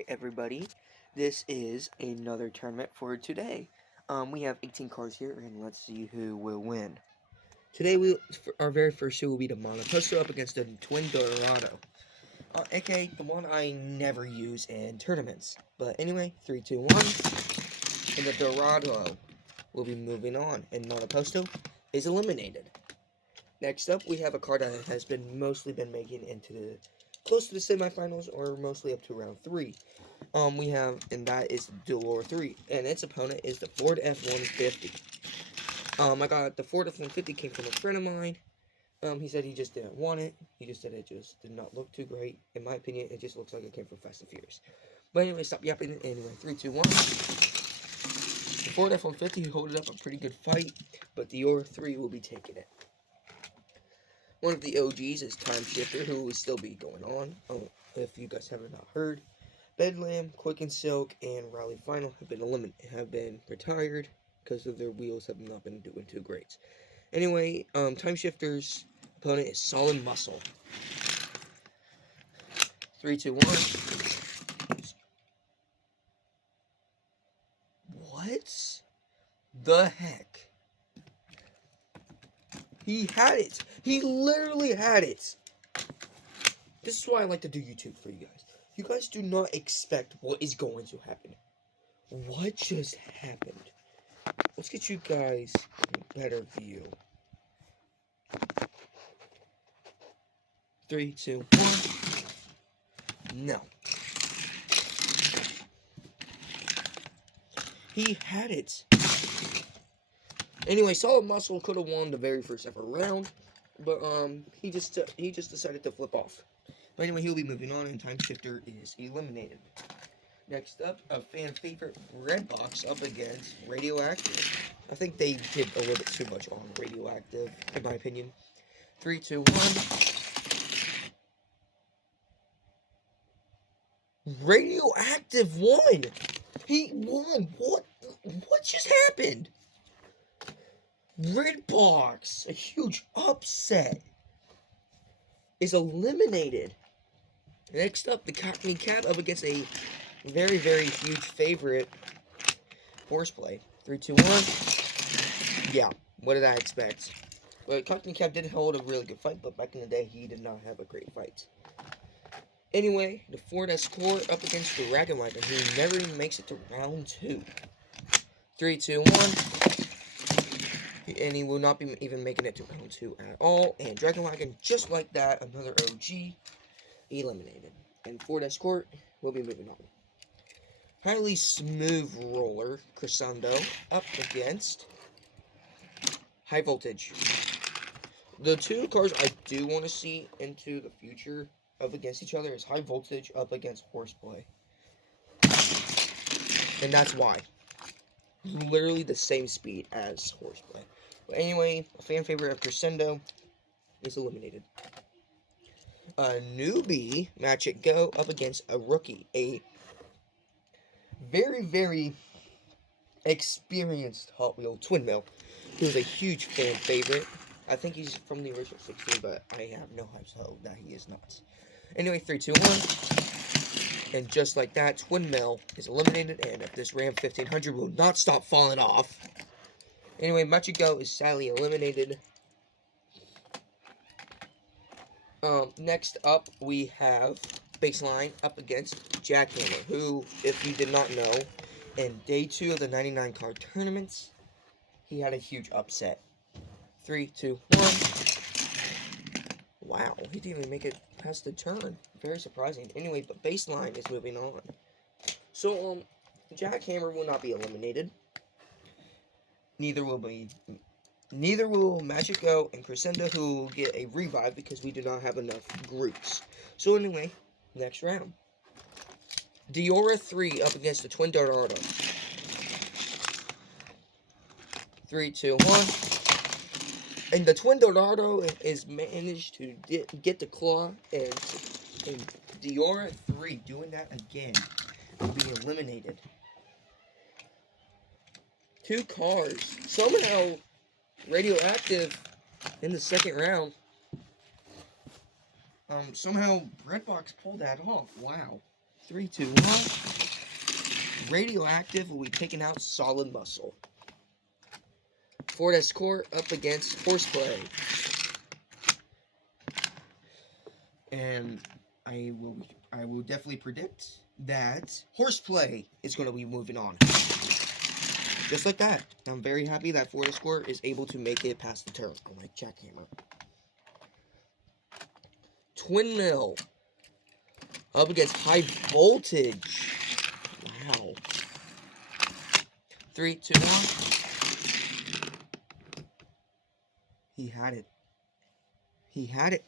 Alright, everybody, this is another tournament for today. We have 18 cards here, and let's see who will win. Today, our very first show will be the Monoposto up against the Twin Dorado, aka the one I never use in tournaments. But anyway, 3, 2, 1, and the Dorado will be moving on, and Monoposto is eliminated. Next up, we have a card that has mostly been making into the close to the semifinals, or mostly up to round 3. And that is Delore 3, and its opponent is the Ford F-150. I got the Ford F-150 came from a friend of mine. He said he just didn't want it. He just said it just did not look too great. In my opinion, it just looks like it came from Fast and Furious. But anyway, stop yapping. Anyway, 3, 2, 1. The Ford F-150 holding up a pretty good fight, but Delore 3 will be taking it. One of the OGs is Time Shifter, who will still be going on. If you guys haven't not heard, Bedlam, Quick and Silk, and Rally Final have been retired because of their wheels have not been doing too great. Anyway, Time Shifter's opponent is Solid Muscle. 3, 2, 1. What the heck? He had it. He literally had it. This is why I like to do YouTube for you guys. You guys do not expect what is going to happen. What just happened? Let's get you guys a better view. 3, 2, 1. No. He had it. Anyway, Solid Muscle could have won the very first ever round, but he just decided to flip off. But anyway, he'll be moving on, and Time Shifter is eliminated. Next up, a fan favorite Red Box up against Radioactive. I think they did a little bit too much on Radioactive, in my opinion. 3, 2, 1. Radioactive won! He won! What just happened? Red Box, a huge upset, is eliminated. Next up, the Cockney Cab up against a very, very huge favorite, Horseplay. 3, 2, 1. Yeah, what did I expect? Well, Cockney Cab did hold a really good fight, but back in the day, he did not have a great fight. Anyway, the Ford Escort up against the Dragon Wagon, who never even makes it to round 2. 3, 2, 1. And he will not be even making it to round 2 at all. And Dragon Wagon, just like that, another OG, eliminated. And Ford Escort will be moving on. Highly Smooth Roller, Crescendo, up against High Voltage. The two cars I do want to see into the future up against each other is High Voltage up against Horseplay. And that's why. Literally the same speed as Horseplay. But anyway, a fan favorite of Crescendo is eliminated. A newbie, Match It Go, up against a rookie. A very, very experienced Hot Wheel Twin Mill, who's a huge fan favorite. I think he's from the original 16, but I have no hope that he is not. Anyway, 3, 2, 1. And just like that, Twin Mill is eliminated, and if this Ram 1500 will not stop falling off. Anyway, Machiko is sadly eliminated. Next up, we have Baseline up against Jackhammer, who, if you did not know, in day 2 of the 99 card tournaments, he had a huge upset. 3, 2, 1. Wow, he didn't even make it past the turn. Very surprising. Anyway, but Baseline is moving on. So, Jackhammer will not be eliminated. Neither will Magic Go and Crescendo, who will get a revive because we do not have enough groups. So anyway, next round. Diora 3 up against the Twin Dorado. 3, 2, 1. And the Twin Dorado is managed to get the claw, and Diora 3 doing that again will be eliminated. 2 cars. Somehow, Radioactive in the second round. Somehow Redbox pulled that off. Wow. 3, 2, 1. Radioactive will be taking out Solid Muscle. Ford Escort up against Horseplay. And I will definitely predict that Horseplay is going to be moving on. Just like that. I'm very happy that Ford Escort is able to make it past the turn. I like Jackhammer. Twin Mill up against High Voltage. Wow. 3, 2, 1. He had it. He had it.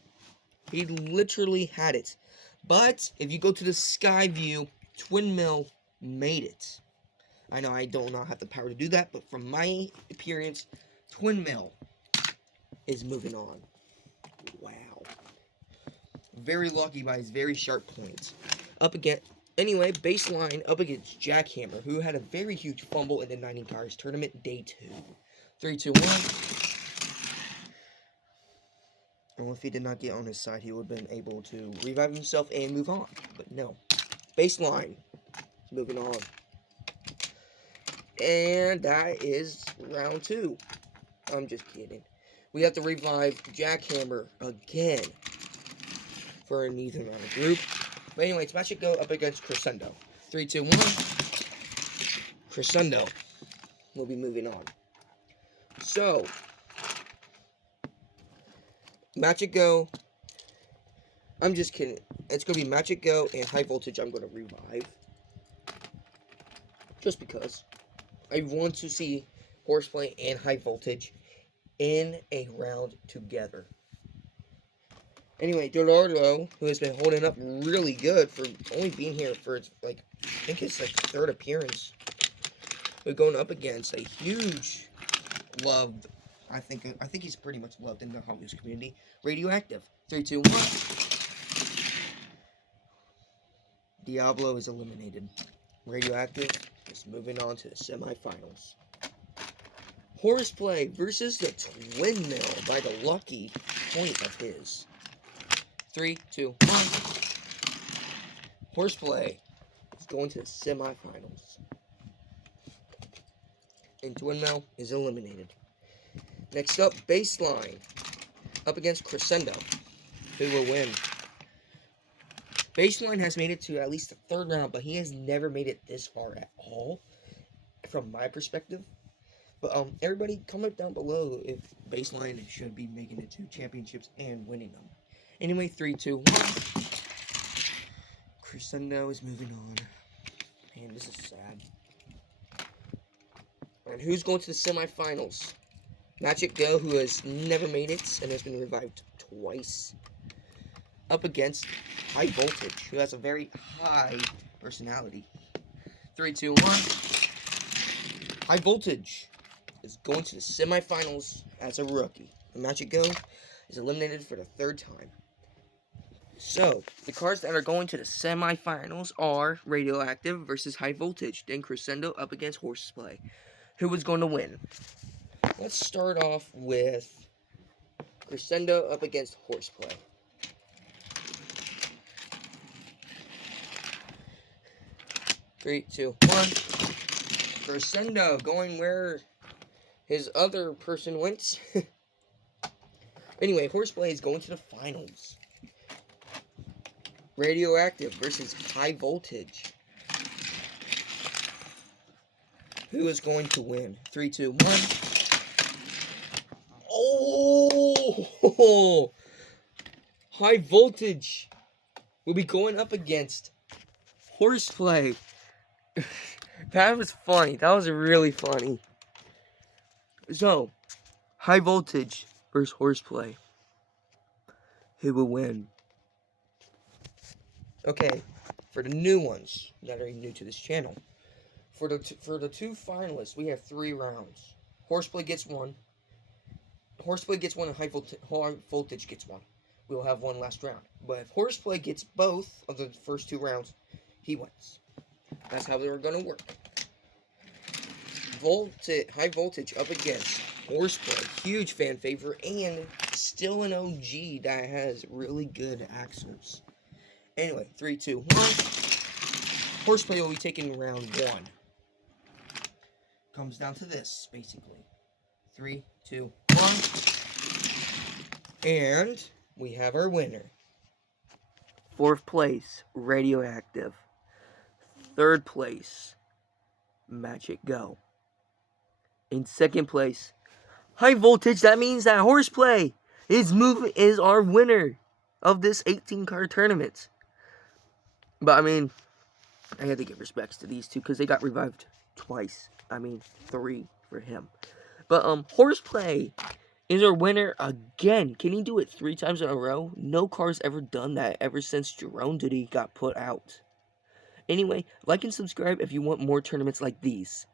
He literally had it. But if you go to the sky view, Twin Mill made it. I know I do not have the power to do that, but from my appearance, Twin Mill is moving on. Wow. Very lucky by his very sharp points. Up against, anyway, Baseline up against Jackhammer, who had a very huge fumble in the 90 Cars Tournament Day 2. 3, 2, 1. Well, if he did not get on his side, he would have been able to revive himself and move on. But no. Baseline moving on. And that is round 2. I'm just kidding. We have to revive Jackhammer again for an even round of group. But anyway, it's Magic Go up against Crescendo. 3, 2, 1. Crescendo will be moving on. So, Magic Go. I'm just kidding. It's going to be Magic Go and High Voltage I'm going to revive. Just because. I want to see Horseplay and High Voltage in a round together. Anyway, Dorado, who has been holding up really good for only being here for its, I think it's third appearance. We're going up against a huge loved, I think he's pretty much loved in the Hot Wheels community. Radioactive. 3, 2, 1. Diablo is eliminated. Radioactive is moving on to the semifinals. Horseplay versus the Twin Mill by the lucky point of his. 3, 2, 1. Horseplay is going to the semifinals. And Twin Mill is eliminated. Next up, Baseline up against Crescendo. Who will win? Baseline has made it to at least the third round, but he has never made it this far at all, from my perspective. But everybody comment down below if Baseline should be making it to championships and winning them. Anyway, 3, 2, 1. Crescendo is moving on. Man, this is sad. And who's going to the semifinals? Magic Go, who has never made it and has been revived twice. Up against High Voltage, who has a very high personality. 3, 2, 1. High Voltage is going to the semifinals as a rookie. And Magic Go is eliminated for the third time. So, the cards that are going to the semifinals are Radioactive versus High Voltage, then Crescendo up against Horseplay. Who is going to win? Let's start off with Crescendo up against Horseplay. Three, two, 1. Crescendo going where his other person went. Anyway, Horseplay is going to the finals. Radioactive versus High Voltage. Who is going to win? 3, 2, 1. Oh! High Voltage will be going up against Horseplay. That was funny. That was really funny. So, High Voltage versus Horseplay. Who will win? Okay, for the new ones that are new to this channel, for the two finalists, we have 3 rounds. Horseplay gets 1. Horseplay gets 1, and High Voltage gets 1. We will have one last round. But if Horseplay gets both of the first 2 rounds, he wins. That's how they're going to work. High Voltage up against Horseplay. Huge fan favorite and still an OG that has really good axers. Anyway, 3, 2, 1. Horseplay will be taken round 1. Comes down to this, basically. 3, 2, 1. And we have our winner. 4th place, Radioactive. 3rd place, Magic Go. In 2nd place, High Voltage. That means that Horseplay is our winner of this 18-card tournament. But I mean, I had to give respects to these two because they got revived twice. I mean, 3 for him. But Horseplay is our winner again. Can he do it 3 times in a row? No car's ever done that ever since Drone Duty got put out. Anyway, like and subscribe if you want more tournaments like these.